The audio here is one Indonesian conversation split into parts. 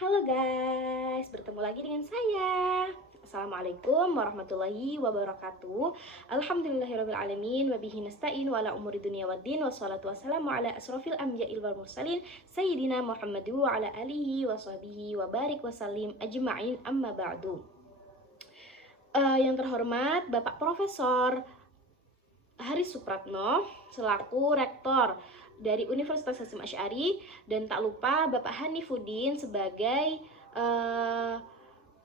Halo guys, bertemu lagi dengan saya. Assalamualaikum warahmatullahi wabarakatuh. Alhamdulillahirrabbilalamin. Wabihi nasta'in wa ala umuri dunia waddin. Wassalatu wassalamu ala asrafil anbiya'i wal mursalin Sayyidina Muhammadu wa ala alihi wa sahbihi wa barik wa salim ajma'in amma ba'du. Yang terhormat Bapak Profesor Haris Supratno selaku Rektor dari Universitas Hasyim Asy'ari, dan tak lupa Bapak Hanifuddin sebagai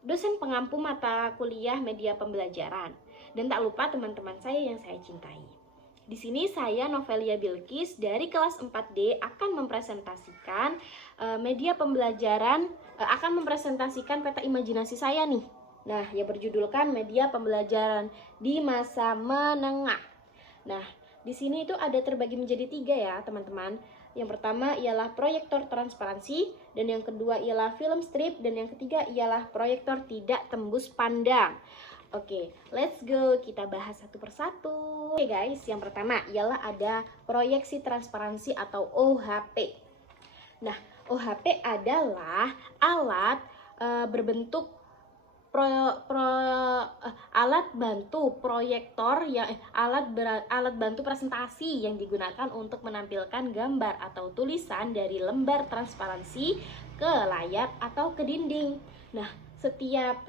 dosen pengampu mata kuliah media pembelajaran, dan tak lupa teman-teman saya yang saya cintai. Di sini saya Novelia Bilkis dari kelas 4D akan mempresentasikan media pembelajaran, akan mempresentasikan peta imajinasi saya nih. Nah, yang berjudulkan media pembelajaran di masa menengah. Nah, di sini itu ada terbagi menjadi 3 ya teman-teman. Yang pertama ialah proyektor transparansi, dan yang kedua ialah film strip, dan yang ketiga ialah proyektor tidak tembus pandang. Oke, let's go, kita bahas satu persatu. Oke guys, yang pertama ialah ada proyeksi transparansi atau OHP. Nah, OHP adalah alat berbentuk alat bantu proyektor alat bantu presentasi yang digunakan untuk menampilkan gambar atau tulisan dari lembar transparansi ke layar atau ke dinding. Nah, setiap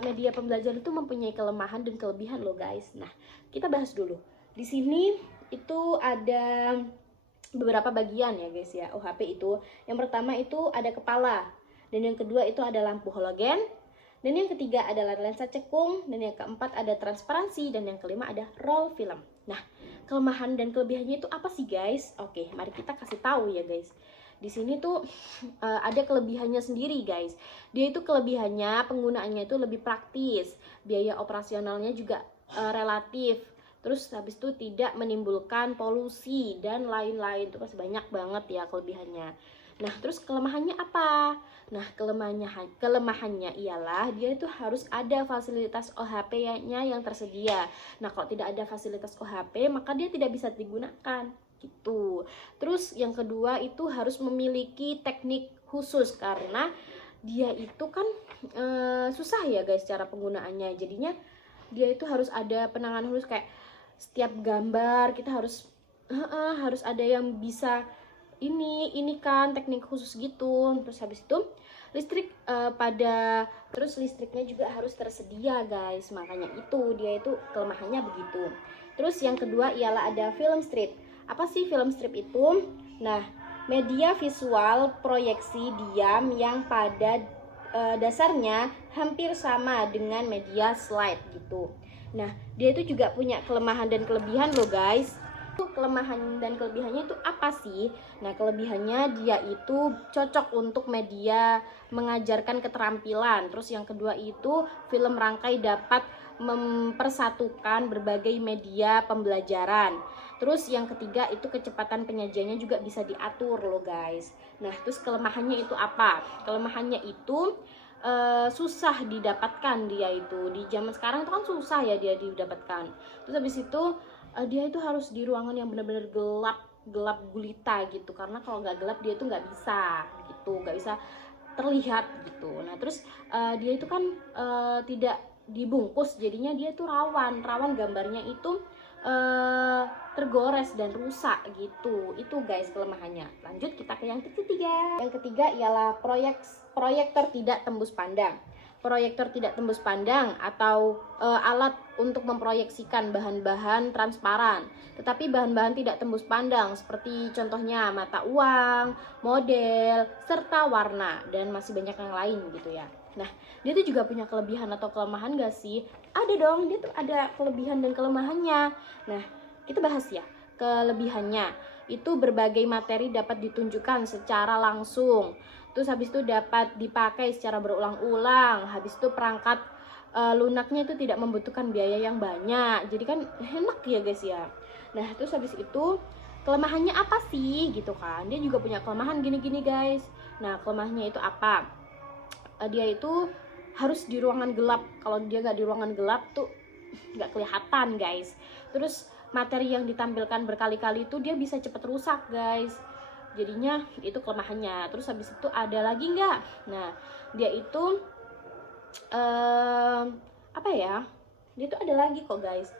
media pembelajaran itu mempunyai kelemahan dan kelebihan loh guys. Nah, kita bahas dulu. Di sini itu ada beberapa bagian ya guys ya, OHP itu. Yang pertama itu ada kepala, dan yang kedua itu ada lampu halogen, dan yang ketiga adalah lensa cekung, dan yang keempat ada transparansi, dan yang kelima ada roll film. Nah, kelemahan dan kelebihannya itu apa sih guys? Oke, mari kita kasih tahu ya guys. Di sini tuh ada kelebihannya sendiri guys. Dia itu kelebihannya penggunaannya itu lebih praktis, biaya operasionalnya juga relatif. Terus habis itu tidak menimbulkan polusi dan lain-lain. Itu pasti banyak banget ya kelebihannya. Nah, terus kelemahannya apa? Nah, kelemahannya ialah dia itu harus ada fasilitas OHP-nya yang tersedia. Nah, kalau tidak ada fasilitas OHP, maka dia tidak bisa digunakan gitu. Terus yang kedua itu harus memiliki teknik khusus, karena dia itu kan susah ya guys cara penggunaannya. Jadinya dia itu harus ada penanganan khusus, kayak setiap gambar kita harus ada yang bisa ini kan teknik khusus gitu. Terus habis itu listrik terus listriknya juga harus tersedia guys, makanya itu dia itu kelemahannya begitu. Terus yang kedua ialah ada film strip. Apa sih film strip itu? Nah, media visual proyeksi diam yang pada dasarnya hampir sama dengan media slide gitu. Nah, dia itu juga punya kelemahan dan kelebihan loh guys. Kelemahan dan kelebihannya itu apa sih? Nah, kelebihannya dia itu cocok untuk media mengajarkan keterampilan. Terus yang kedua itu film rangkai dapat mempersatukan berbagai media pembelajaran. Terus yang ketiga itu kecepatan penyajiannya juga bisa diatur loh guys. Nah, terus kelemahannya itu apa? Kelemahannya itu susah didapatkan. Dia itu di zaman sekarang itu kan susah ya dia didapatkan. Terus habis itu dia itu harus di ruangan yang benar-benar gelap gulita gitu, karena kalau nggak gelap dia itu nggak bisa gitu, nggak bisa terlihat gitu. Nah, terus dia itu kan tidak dibungkus, jadinya dia itu rawan gambarnya itu tergores dan rusak gitu. Itu guys kelemahannya. Lanjut kita ke yang ketiga. Yang ketiga ialah proyektor tidak tembus pandang. Proyektor tidak tembus pandang atau alat untuk memproyeksikan bahan-bahan transparan, tetapi bahan-bahan tidak tembus pandang seperti contohnya mata uang, model, serta warna, dan masih banyak yang lain gitu ya. Nah, dia tuh juga punya kelebihan atau kelemahan gak sih? Ada dong, dia tuh ada kelebihan dan kelemahannya. Nah, kita bahas ya. Kelebihannya itu berbagai materi dapat ditunjukkan secara langsung. Terus habis itu dapat dipakai secara berulang-ulang. Habis itu perangkat lunaknya itu tidak membutuhkan biaya yang banyak. Jadi kan enak ya guys ya. Nah, terus habis itu kelemahannya apa sih gitu kan? Dia juga punya kelemahan gini-gini guys. Nah, kelemahannya itu apa? Dia itu harus di ruangan gelap. Kalau dia nggak di ruangan gelap tuh nggak kelihatan guys. Terus materi yang ditampilkan berkali-kali itu dia bisa cepet rusak guys. jadinya itu kelemahannya. Terus habis itu ada lagi nggak? Nah, dia itu apa ya, dia tuh ada lagi kok guys.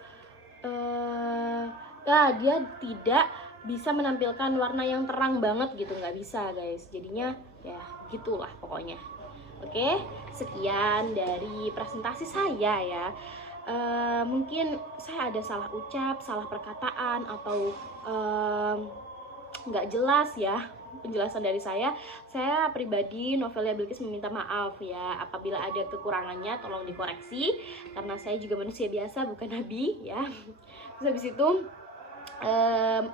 Dia tidak bisa menampilkan warna yang terang banget gitu, nggak bisa guys, jadinya ya gitulah pokoknya. Oke, sekian dari presentasi saya ya. Mungkin saya ada salah ucap, salah perkataan, atau nggak jelas ya penjelasan dari saya pribadi Novelia Bilkis meminta maaf ya, apabila ada kekurangannya tolong dikoreksi, karena saya juga manusia biasa bukan nabi ya. Terus habis itu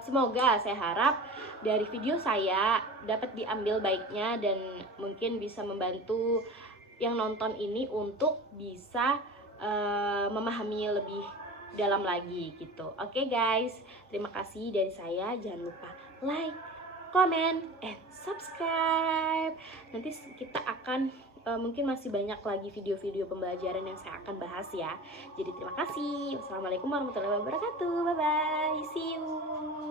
semoga, saya harap dari video saya dapat diambil baiknya dan mungkin bisa membantu yang nonton ini untuk bisa memahami lebih dalam lagi gitu. Oke guys, terima kasih dari saya. Jangan lupa like, comment, and subscribe. Nanti kita akan mungkin masih banyak lagi video-video pembelajaran yang saya akan bahas ya. Jadi terima kasih. Wassalamualaikum warahmatullahi wabarakatuh. Bye bye. See you.